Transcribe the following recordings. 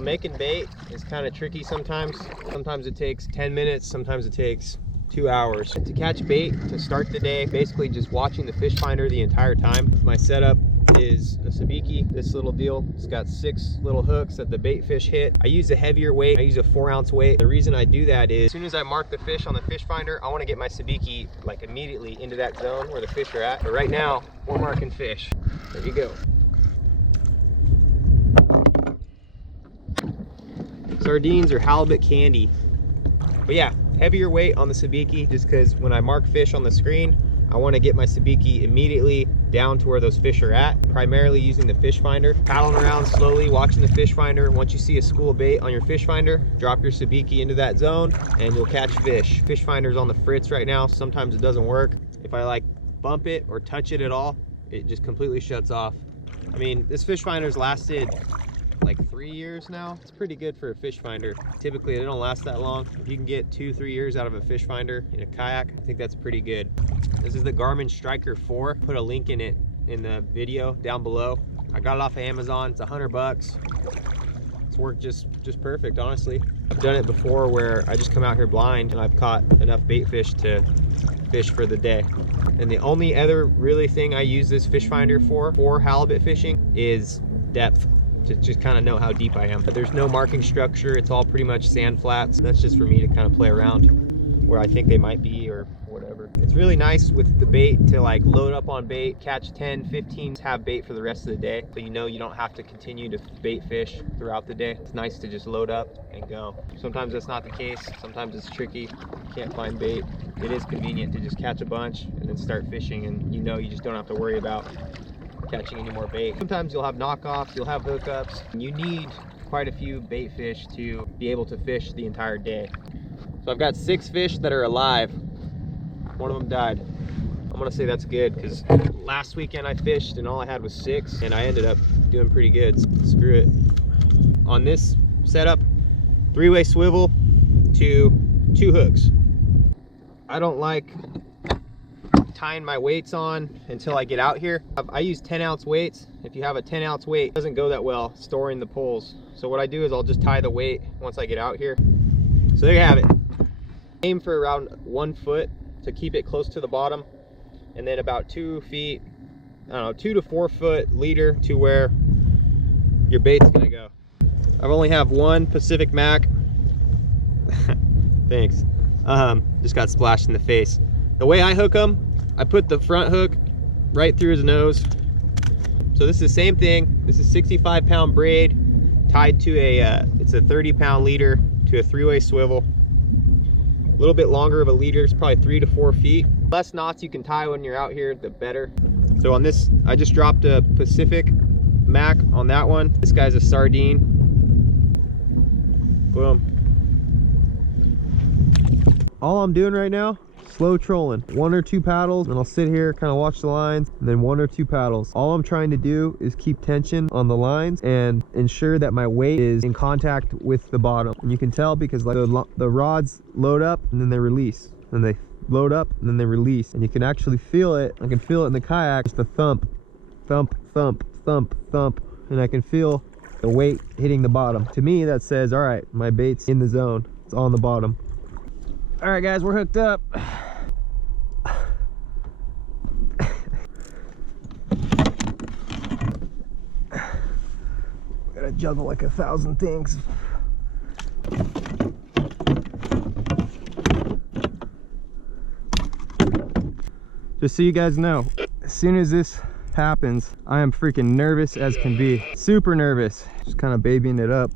So making bait is kind of tricky sometimes. Sometimes it takes 10 minutes, sometimes it takes 2 hours. To catch bait, to start the day, basically just watching the fish finder the entire time. My setup is a sabiki, this little deal. It's got 6 little hooks that the bait fish hit. I use a heavier weight, I use a 4-ounce weight. The reason I do that is as soon as I mark the fish on the fish finder, I want to get my sabiki like immediately into that zone where the fish are at. But right now, we're marking fish. There you go. Sardines or halibut candy. But yeah, heavier weight on the sabiki just because when I mark fish on the screen, I want to get my sabiki immediately down to where those fish are at, primarily using the fish finder. Paddling around slowly, watching the fish finder. Once you see a school of bait on your fish finder, drop your sabiki into that zone and you'll catch fish. Fish finder's on the fritz right now. Sometimes it doesn't work. If I like bump it or touch it at all, it just completely shuts off. I mean, this fish finder's lasted like 3 years now. It's pretty good for a fish finder. Typically they don't last that long. If you can get 2-3 years out of a fish finder in a kayak, I think that's pretty good. This is the Garmin Striker 4. Put a link in it in the video down below. I got it off of Amazon. It's $100. It's worked just perfect, honestly. I've done it before where I just come out here blind and I've caught enough bait fish to fish for the day. And the only other really thing I use this fish finder for halibut fishing is depth, to just kind of know how deep I am. But there's no marking structure. It's all pretty much sand flats. That's just for me to kind of play around where I think they might be or whatever. It's really nice with the bait to like load up on bait, catch 10, 15, have bait for the rest of the day. So you know you don't have to continue to bait fish throughout the day. It's nice to just load up and go. Sometimes that's not the case. Sometimes it's tricky. You can't find bait. It is convenient to just catch a bunch and then start fishing, and you know you just don't have to worry about catching any more bait. Sometimes you'll have knockoffs, you'll have hookups. You need quite a few bait fish to be able to fish the entire day. So I've got 6 fish that are alive. One of them died. I'm gonna say that's good because last weekend I fished and all I had was 6 and I ended up doing pretty good. Screw it. On this setup, 3-way swivel to 2 hooks. I don't like tying my weights on until I get out here. I use 10-ounce weights. If you have a 10-ounce weight, it doesn't go that well storing the poles. So what I do is I'll just tie the weight once I get out here. So there you have it. Aim for around 1 foot to keep it close to the bottom, and then about 2 feet, I don't know, 2 to 4 foot leader to where your bait's gonna go. I've only have one Pacific Mac. Thanks. Just got splashed in the face. The way I hook them, I put the front hook right through his nose. So this is the same thing. This is 65-pound braid tied to it's a 30-pound leader to a 3-way swivel. A little bit longer of a leader, it's probably 3 to 4 feet. Less knots you can tie when you're out here, the better. So on this, I just dropped a Pacific Mac on that one. This guy's a sardine. Boom. All I'm doing right now, slow trolling. 1 or 2 paddles, and I'll sit here, kind of watch the lines, and then 1 or 2 paddles. All I'm trying to do is keep tension on the lines and ensure that my weight is in contact with the bottom. And you can tell because like the rods load up and then they release. And they load up and then they release. And you can actually feel it. I can feel it in the kayak, just the thump, thump, thump, thump, thump. And I can feel the weight hitting the bottom. To me, that says, all right, my bait's in the zone. It's on the bottom. All right, guys, we're hooked up. Gotta juggle like 1,000 things. Just so you guys know, as soon as this happens, I am freaking nervous as can be. Super nervous. Just kind of babying it up.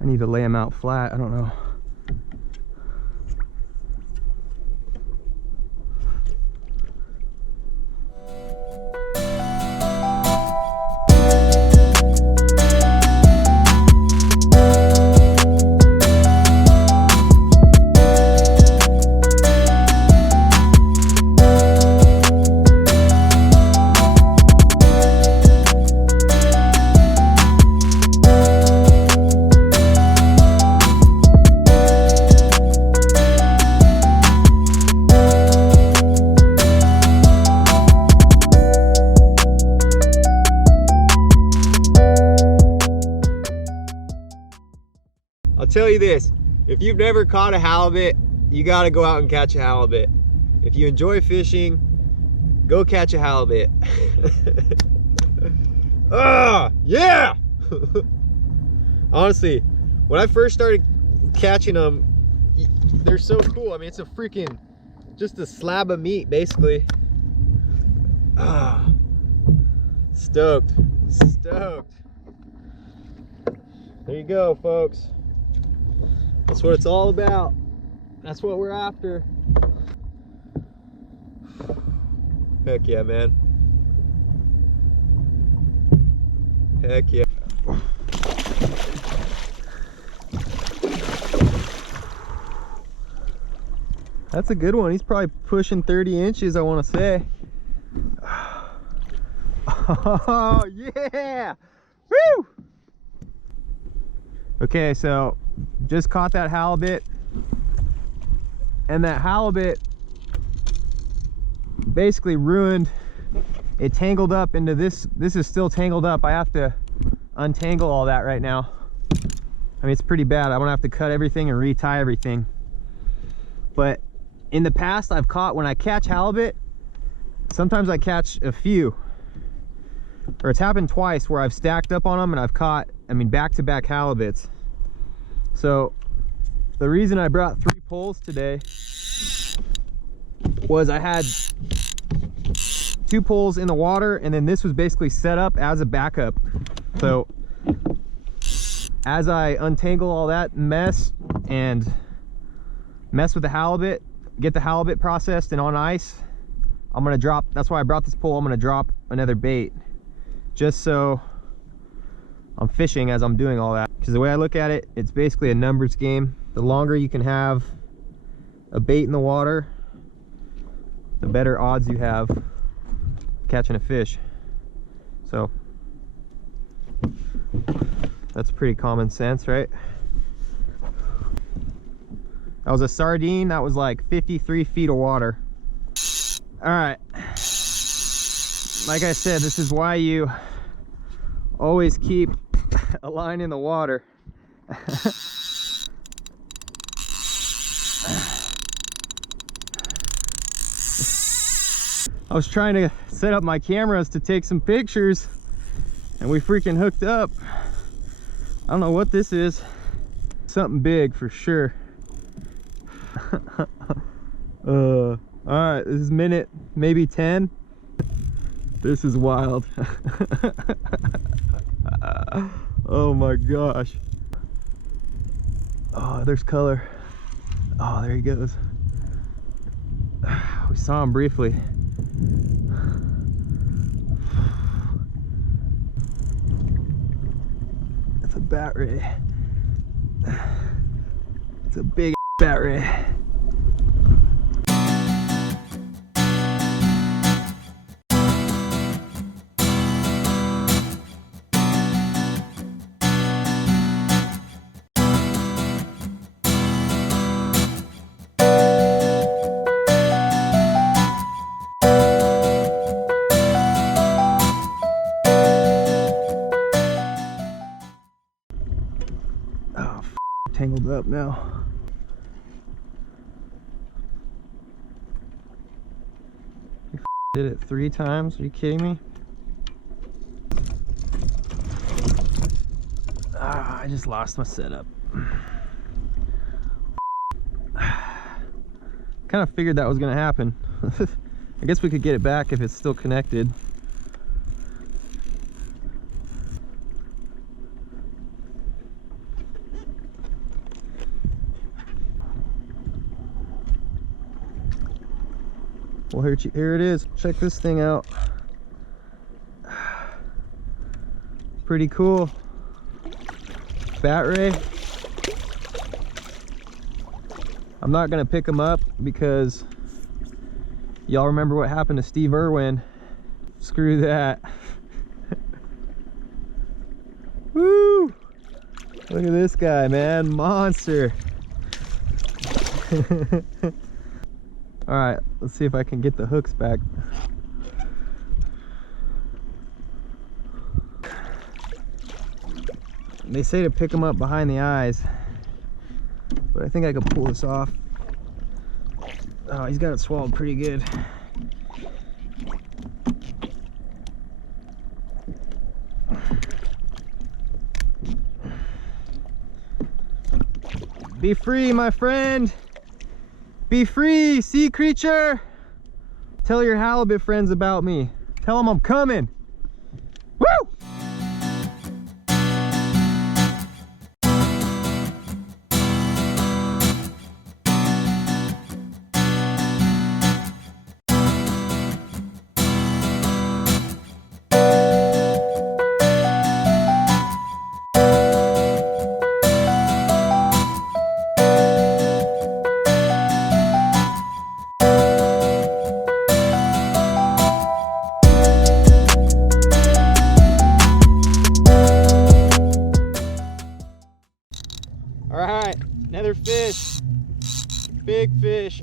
I need to lay them out flat. I don't know. tell you this, if you've never caught a halibut, you got to go out and catch a halibut. If you enjoy fishing, go catch a halibut. Ah, yeah. Honestly, when I first started catching them, they're so cool. I mean, it's a freaking, just a slab of meat, basically. Ah, stoked, stoked. There you go, folks. That's what it's all about. That's what we're after. Heck yeah, man. Heck yeah. That's a good one. He's probably pushing 30 inches, I want to say. Oh, yeah! Woo! Okay, so just caught that halibut. And that halibut basically ruined, it tangled up into this. This is still tangled up. I have to untangle all that right now. I mean, it's pretty bad. I'm gonna have to cut everything and retie everything. But in the past, I've caught, when I catch halibut, sometimes I catch a few, or it's happened twice where I've stacked up on them and I've caught, I mean, back-to-back halibuts. So the reason I brought 3 poles today was I had 2 poles in the water, and then this was basically set up as a backup. So as I untangle all that mess and mess with the halibut, get the halibut processed and on ice, I'm gonna drop, that's why I brought this pole, I'm gonna drop another bait just so I'm fishing as I'm doing all that. Because the way I look at it, it's basically a numbers game. The longer you can have a bait in the water, the better odds you have catching a fish. So that's pretty common sense, right? That was a sardine. That was like 53 feet of water. All right, like I said, this is why you always keep a line in the water. I was trying to set up my cameras to take some pictures and we freaking hooked up. I don't know what this is. Something big for sure. All right, this is minute maybe 10. This is wild. Oh my gosh. Oh, there's color. Oh, there he goes. We saw him briefly. That's a bat ray. It's a big bat ray. Tangled up now. You did it 3 times? Are you kidding me? Ah, I just lost my setup. Kind of figured that was gonna happen. I guess we could get it back if it's still connected. Well, here it is. Check this thing out. Pretty cool. Bat ray. I'm not gonna pick them up because y'all remember what happened to Steve Irwin. Screw that. Woo! Look at this guy, man. Monster. All right, let's see if I can get the hooks back. They say to pick them up behind the eyes. but I think I could pull this off. Oh, he's got it swallowed pretty good. Be free, my friend. Be free, sea creature. Tell your halibut friends about me. Tell them I'm coming. Woo! All right, another fish. Big fish.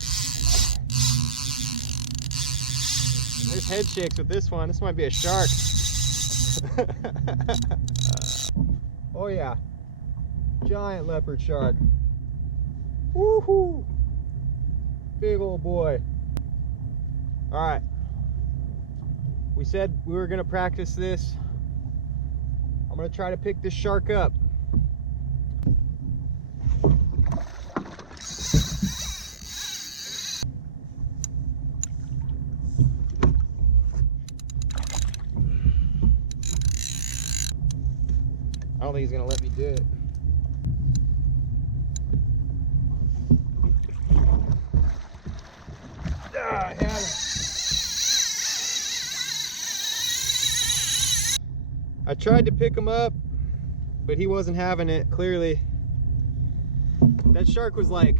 There's head shakes with this one. This might be a shark. Oh yeah, giant leopard shark. Woohoo! Big old boy. All right, we said we were gonna practice this. I'm gonna try to pick this shark up. I don't think he's gonna let me do it. Ah, I had him. I tried to pick him up, but he wasn't having it, clearly. That shark was like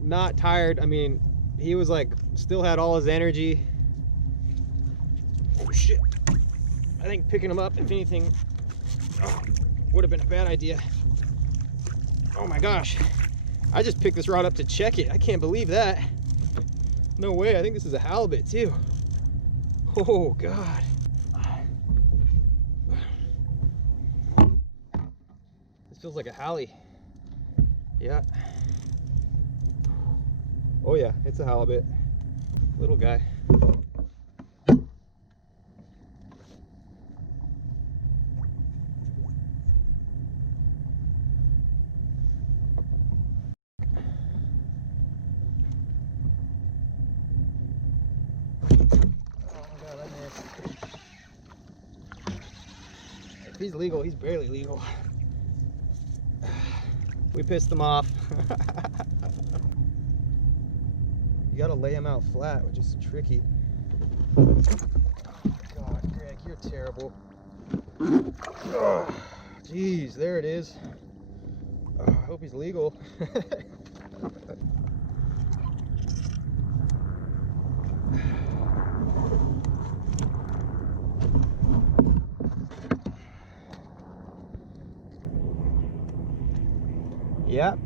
not tired. I mean, he was like still had all his energy. Oh shit. I think picking him up, if anything, would have been a bad idea. Oh my gosh. I just picked this rod up to check it. I can't believe that. No way. I think this is a halibut too. Oh God. This feels like a halie. Yeah. Oh yeah, it's a halibut. Little guy. If he's legal, he's barely legal. We pissed him off. You gotta lay him out flat, which is tricky. Oh, God, Greg, you're terrible. Oh, geez, there it is. Oh, I hope he's legal. Yep.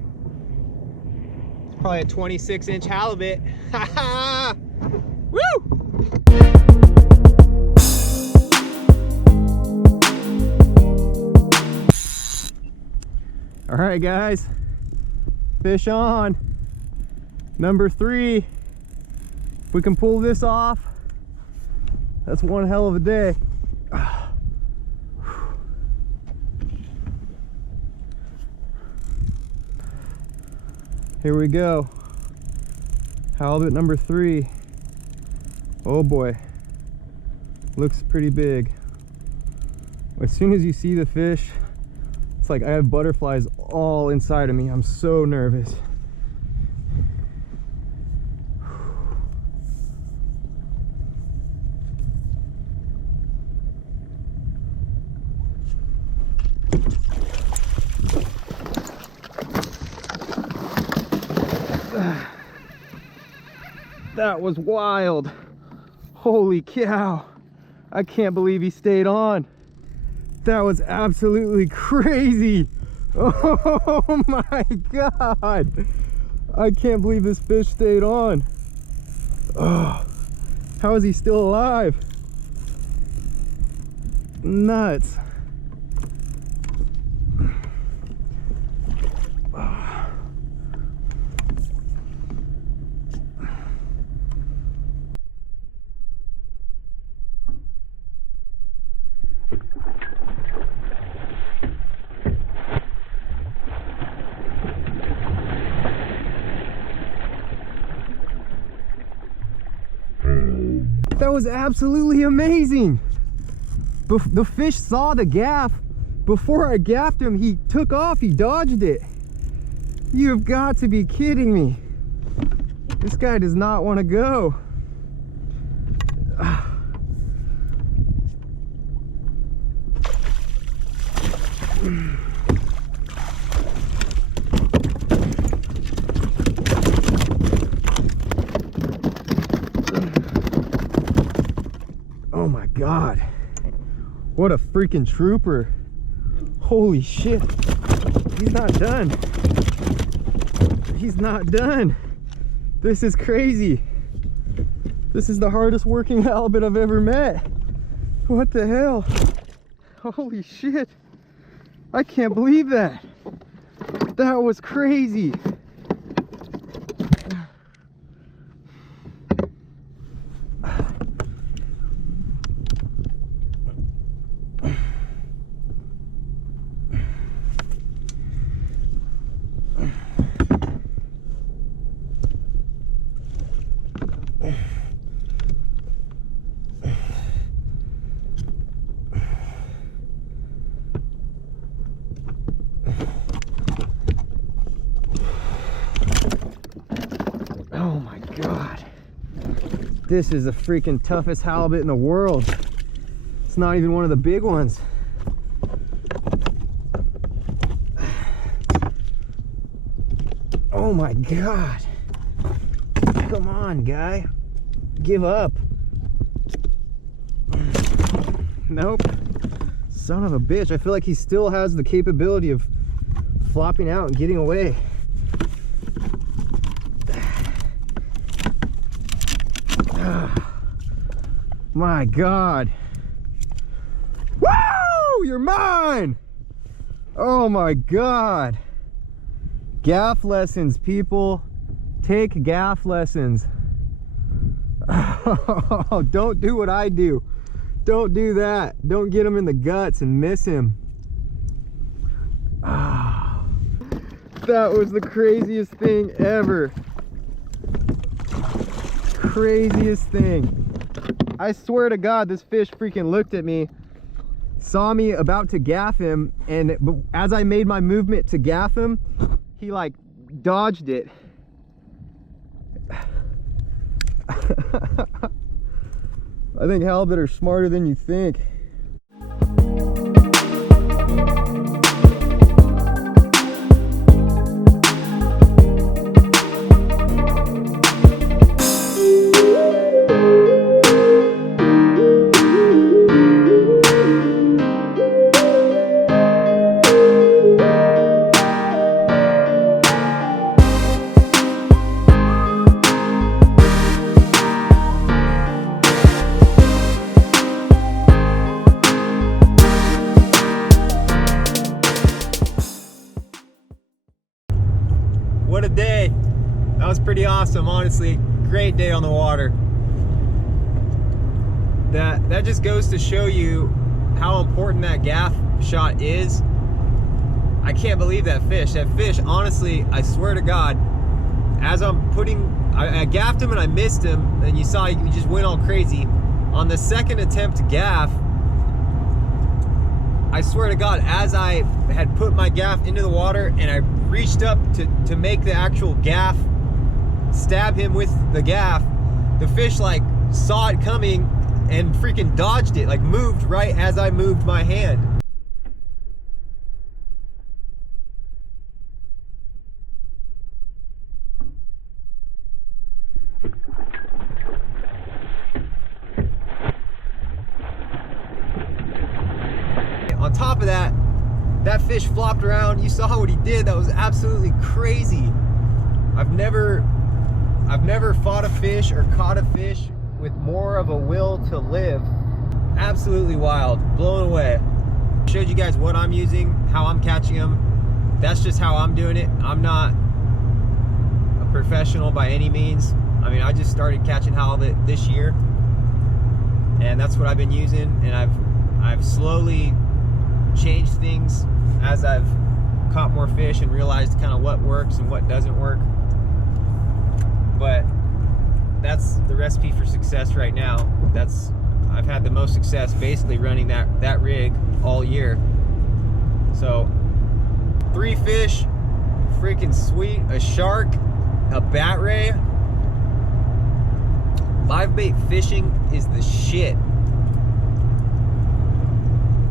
Probably a 26-inch halibut. Woo! All right, guys. Fish on. Number 3. If we can pull this off, that's one hell of a day. Here we go. Halibut number 3. Oh boy. Looks pretty big. As soon as you see the fish, it's like I have butterflies all inside of me. I'm so nervous. That was wild. Holy cow. I can't believe he stayed on. That was absolutely crazy. Oh my God. I can't believe this fish stayed on. Oh, how is he still alive? Nuts. That was absolutely amazing. The fish saw the gaff. Before I gaffed him, he took off, he dodged it. You have got to be kidding me. This guy does not want to go. Oh my God. What a freaking trooper. Holy shit. He's not done. He's not done. This is crazy. This is the hardest working halibut I've ever met. What the hell? Holy shit. I can't believe that. That was crazy. Oh my God. This is the freaking toughest halibut in the world. It's not even one of the big ones. Oh my God. Come on, guy. Give up. Nope. Son of a bitch. I feel like he still has the capability of flopping out and getting away. My God. Woo! You're mine! Oh my God. Gaff lessons, people. Take gaff lessons. Oh, don't do what I do. Don't do that. Don't get him in the guts and miss him. Oh, that was the craziest thing ever. Craziest thing. I swear to God, this fish freaking looked at me, saw me about to gaff him, and as I made my movement to gaff him, he like dodged it. I think halibut are smarter than you think. What a day. That was pretty awesome, honestly. Great day on the water. That just goes to show you how important that gaff shot is. I can't believe that fish. That fish, honestly, I swear to God, as I'm putting, I gaffed him and I missed him, and you saw he just went all crazy. On the second attempt to gaff, I swear to God, as I had put my gaff into the water and I reached up to make the actual gaff, stab him with the gaff, the fish like saw it coming and freaking dodged it, like moved right as I moved my hand. On top of that, that fish flopped around. You saw what he did. That was absolutely crazy. I've never fought a fish or caught a fish with more of a will to live. Absolutely wild. Blown away. Showed you guys what I'm using, how I'm catching them. That's just how I'm doing it. I'm not a professional by any means. I mean, I just started catching halibut this year, and that's what I've been using, and I've slowly changed things as I've caught more fish and realized kind of what works and what doesn't work. But that's the recipe for success right now. I've had the most success basically running that rig all year. So 3 fish, freaking sweet, a shark, a bat ray. Live bait fishing is the shit.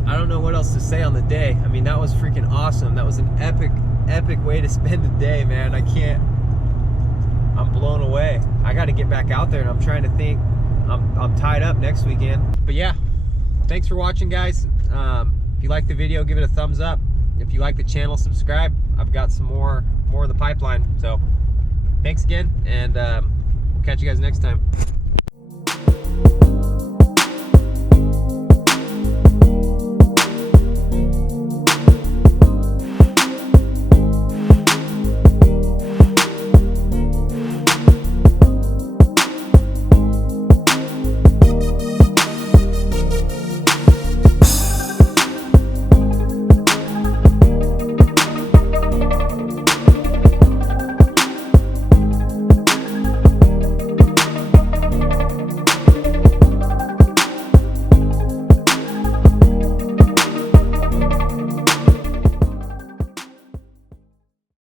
I don't know what else to say on the day. I mean, that was freaking awesome. That was an epic way to spend the day, man. I'm blown away. I got to get back out there, and I'm trying to think. I'm tied up next weekend. But yeah, thanks for watching, guys. If you like the video, give it a thumbs up. If you like the channel, subscribe. I've got some more in the pipeline. So thanks again, and we'll catch you guys next time.